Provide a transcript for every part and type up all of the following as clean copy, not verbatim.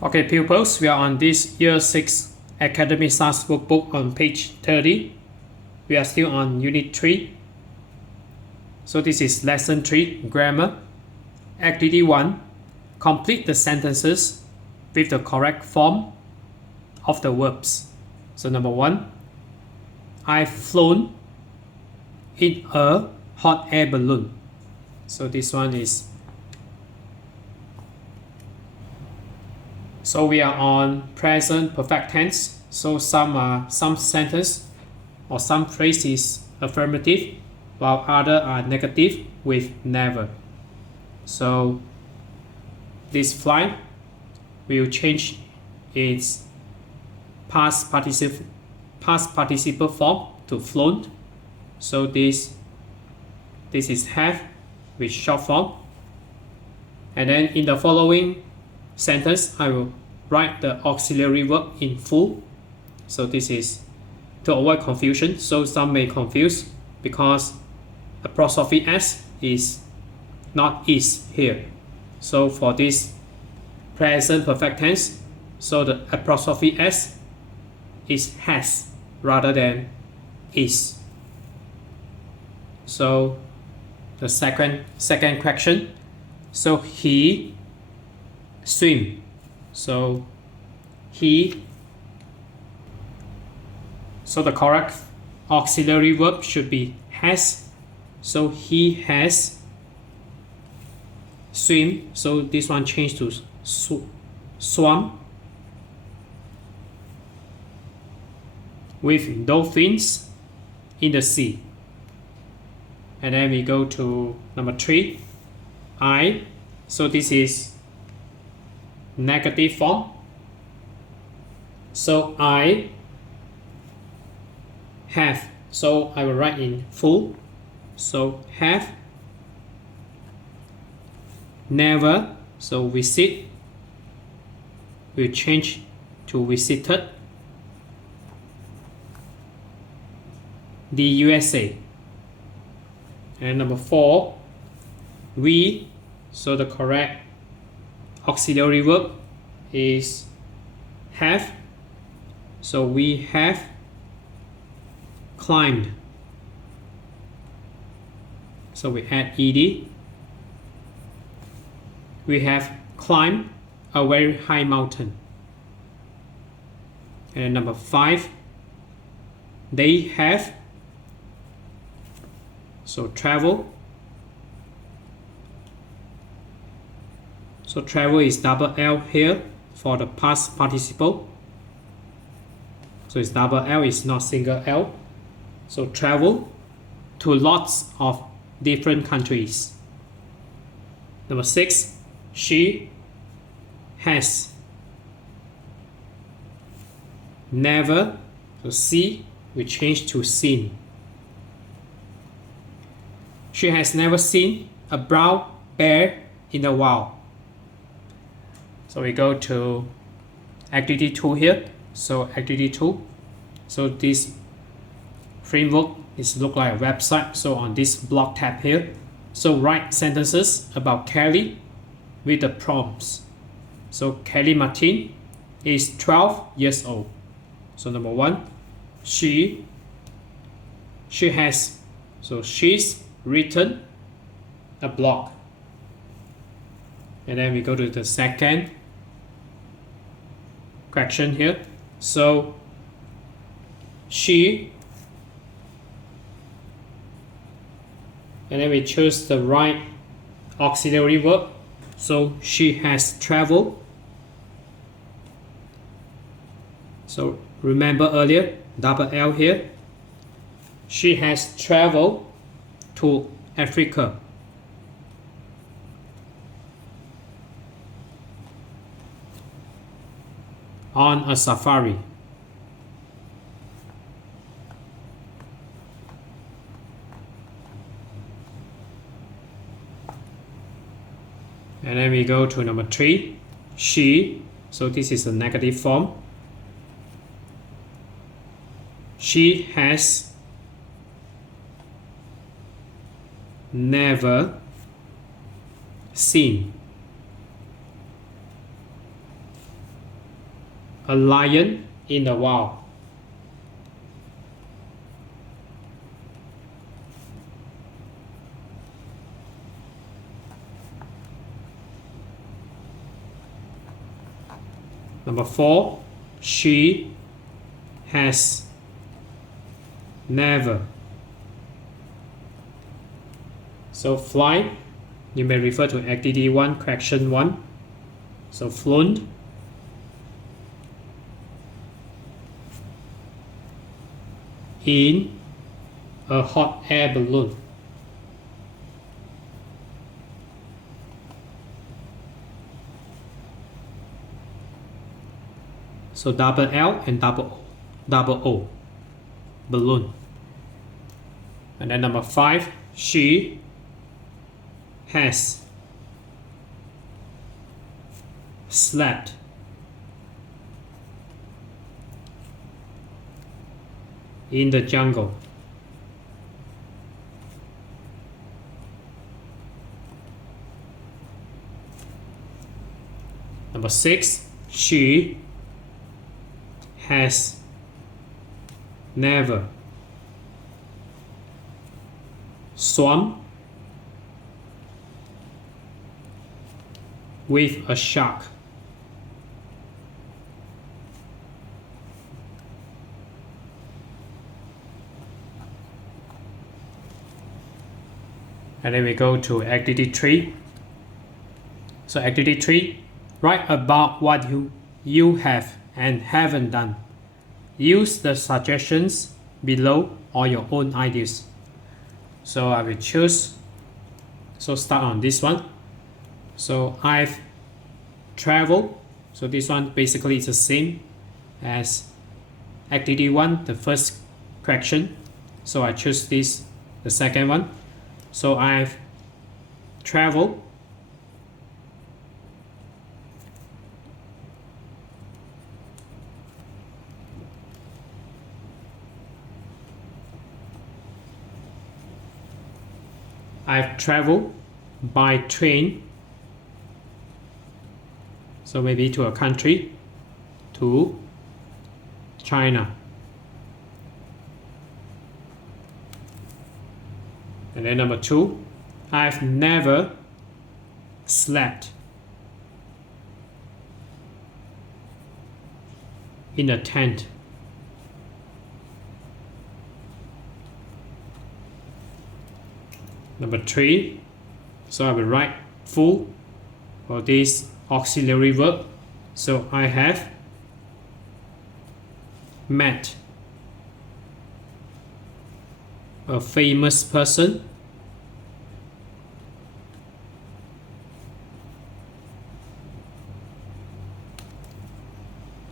Okay, pupils, we are on this Year 6 Academy Stars Workbook on page 30. We are still on Unit 3. So this is Lesson 3, Grammar. Activity 1, complete the sentences with the correct form of the verbs. So number 1, I've flown in a hot air balloon. So this one is, so we are on present perfect tense. So some sentence or some phrase is affirmative, while other are negative with never. So this flight will change its past participle form to flown. So this is have with short form. And then in the following sentence, I will write the auxiliary verb in full. So this is to avoid confusion. So some may confuse because apostrophe s is not is here. So for this present perfect tense, so the apostrophe s is has rather than is. So the second question. So he swim. So he. So the correct auxiliary verb should be has. So he has swim. So this one changed to swam with dolphins in the sea. And then we go to number 3, I. So this is negative form. So I have. So I will write in full. So have. Never. So visit will change to visited the USA. And number 4, we. So the correct auxiliary verb is have. So we have climbed. So we add ed. We have climbed a very high mountain. And number 5, they have. So travel. So travel is double L here for the past participle. So it's double L, it's not single L. So travel to lots of different countries. Number 6, she has never. So see, we change to seen. She has never seen a brown bear in the wild. So we go to activity 2 here. So activity 2. So this framework is look like a website. So on this blog tab here, so write sentences about Kelly with the prompts. So Kelly Martin is 12 years old. So number 1, she has. So she's written a blog. And then we go to the second question here. So she, and then we choose the right auxiliary verb. So she has traveled. So remember earlier, double L here. She has traveled to Africa. On a safari. And then we go to number 3, she. So this is a negative form. She has never seen a lion in the wild. Number 4, she has never. So fly, you may refer to activity 1, question 1. So flown, in a hot air balloon. So double L and double O, balloon. And then number 5, she has slept in the jungle. Number 6, she has never swum with a shark. And then we go to activity 3. So activity 3, write about what you have and haven't done. Use the suggestions below or your own ideas. So I will choose, so start on this one. So I've traveled, so this one basically is the same as activity 1, the first question. So I choose this, the second one. So I've traveled by train, so maybe to a country, to China. And then number 2, I've never slept in a tent. Number 3, so I will write full for this auxiliary verb. So I have met a famous person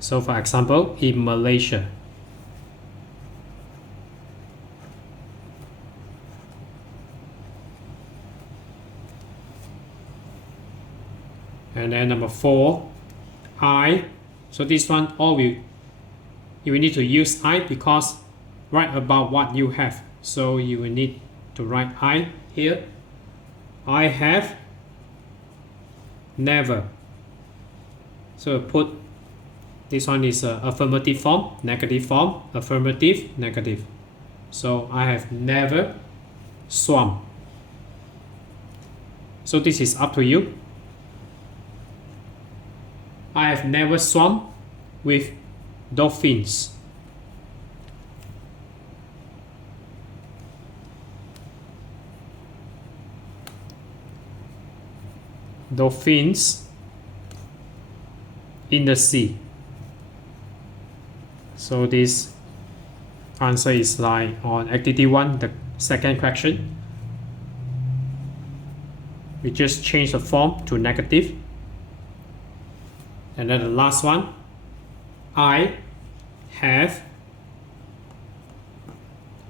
so for example, in Malaysia. And then number 4, I, so this one you will need to use I because write about what you have. So you will need to write I here. I have never. So put, this one is affirmative form, negative form, affirmative, negative. So I have never swum. So this is up to you. I have never swum with dolphins. Dolphins in the sea. So this answer is like on activity 1, the second question. We just change the form to negative. And then the last one, I have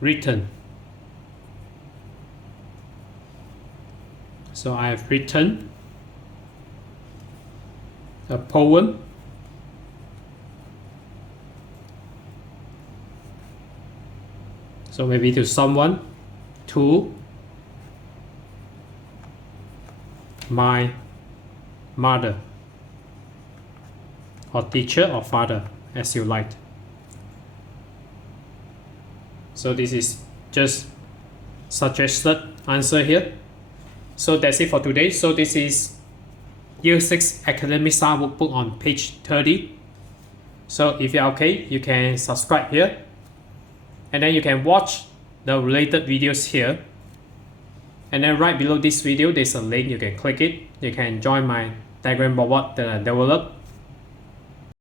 written. So I have written a poem so maybe to someone, to my mother, or teacher or father, as you like. So this is just suggested answer here. So that's it for today. So this is Year 6 Academy Stars Workbook on page 30. So if you're okay, you can subscribe here. And then you can watch the related videos here. And then right below this video, there's a link. You can click it. You can join my diagram board that I developed.